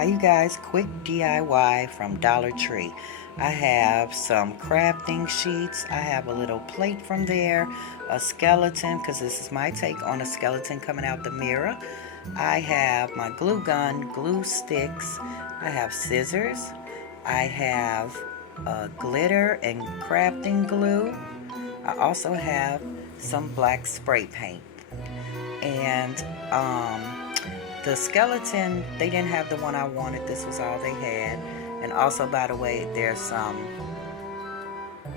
Hi you guys, quick DIY from Dollar Tree. I have some crafting sheets. I have a little plate from there, a skeleton, because this is my take on a skeleton coming out the mirror. I have my glue gun, glue sticks. I have scissors. I have glitter and crafting glue. I also have some black spray paint. And the skeleton, they didn't have the one I wanted. This was all they had. And also, by the way, there's some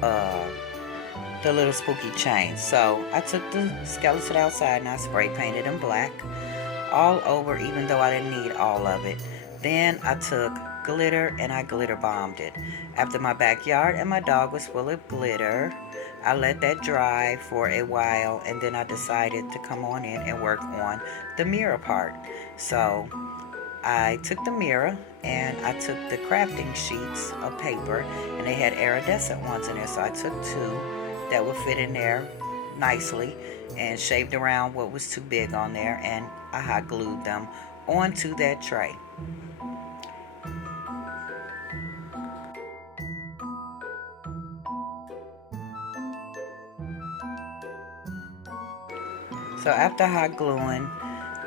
uh, the little spooky chain. So I took the skeleton outside and I spray painted in black all over, even though I didn't need all of it. Then I took glitter and I glitter bombed it. After my backyard and my dog was full of glitter, I let that dry for a while, and then I decided to come on in and work on the mirror part. So I took the mirror and I took the crafting sheets of paper, and they had iridescent ones in there, so I took two that would fit in there nicely and shaved around what was too big on there, and I hot glued them onto that tray. So after hot gluing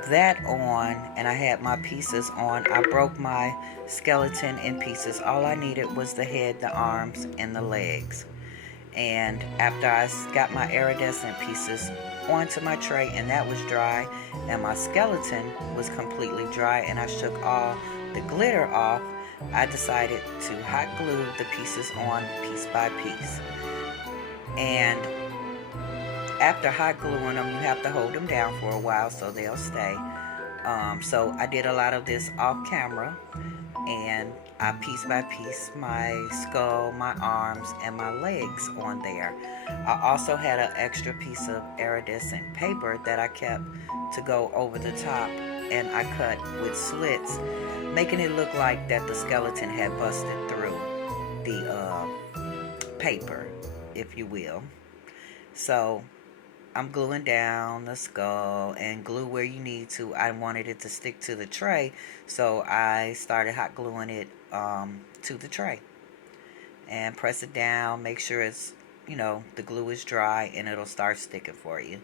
that on and I had my pieces on, I broke my skeleton in pieces. All I needed was the head, the arms, and the legs. And after I got my iridescent pieces onto my tray and that was dry and my skeleton was completely dry and I shook all the glitter off, I decided to hot glue the pieces on piece by piece. And after hot gluing them, you have to hold them down for a while so they'll stay. So I did a lot of this off camera, and I piece by piece my skull, my arms, and my legs on there. I also had an extra piece of iridescent paper that I kept to go over the top, and I cut with slits, making it look like that the skeleton had busted through the paper, if you will. So I'm gluing down the skull and glue where you need to. I wanted it to stick to the tray, so I started hot gluing it to the tray. And press it down, make sure it's, the glue is dry, and it'll start sticking for you.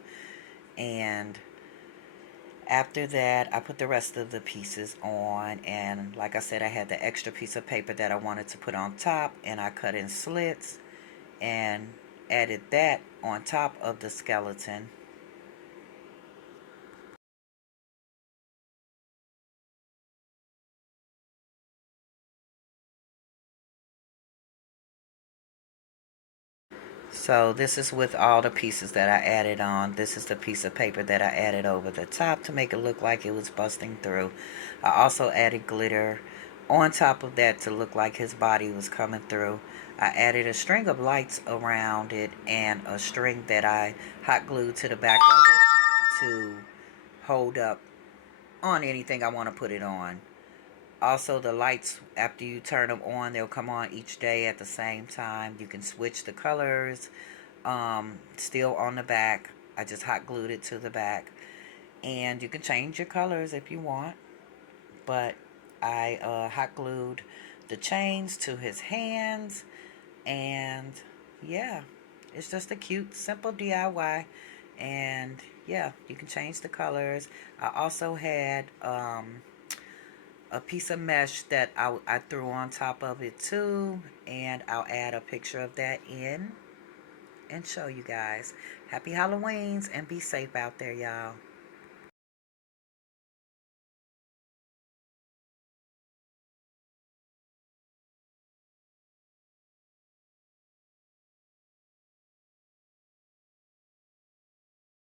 And after that, I put the rest of the pieces on, and like I said, I had the extra piece of paper that I wanted to put on top, and I cut in slits and added that on top of the skeleton. So this is with all the pieces that I added on. This is the piece of paper that I added over the top to make it look like it was busting through. I also added glitter on top of that to look like his body was coming through. I added a string of lights around it and a string that I hot glued to the back of it to hold up on anything I want to put it on. Also, the lights, after you turn them on, they'll come on each day at the same time. You can switch the colors. Still on the back. I just hot glued it to the back. And you can change your colors if you want. But I hot glued the chains to his hands. And yeah, it's just a cute, simple DIY. And yeah, you can change the colors. I also had a piece of mesh that I threw on top of it too, and I'll add a picture of that in and show you guys. Happy Halloweens and be safe out there, y'all.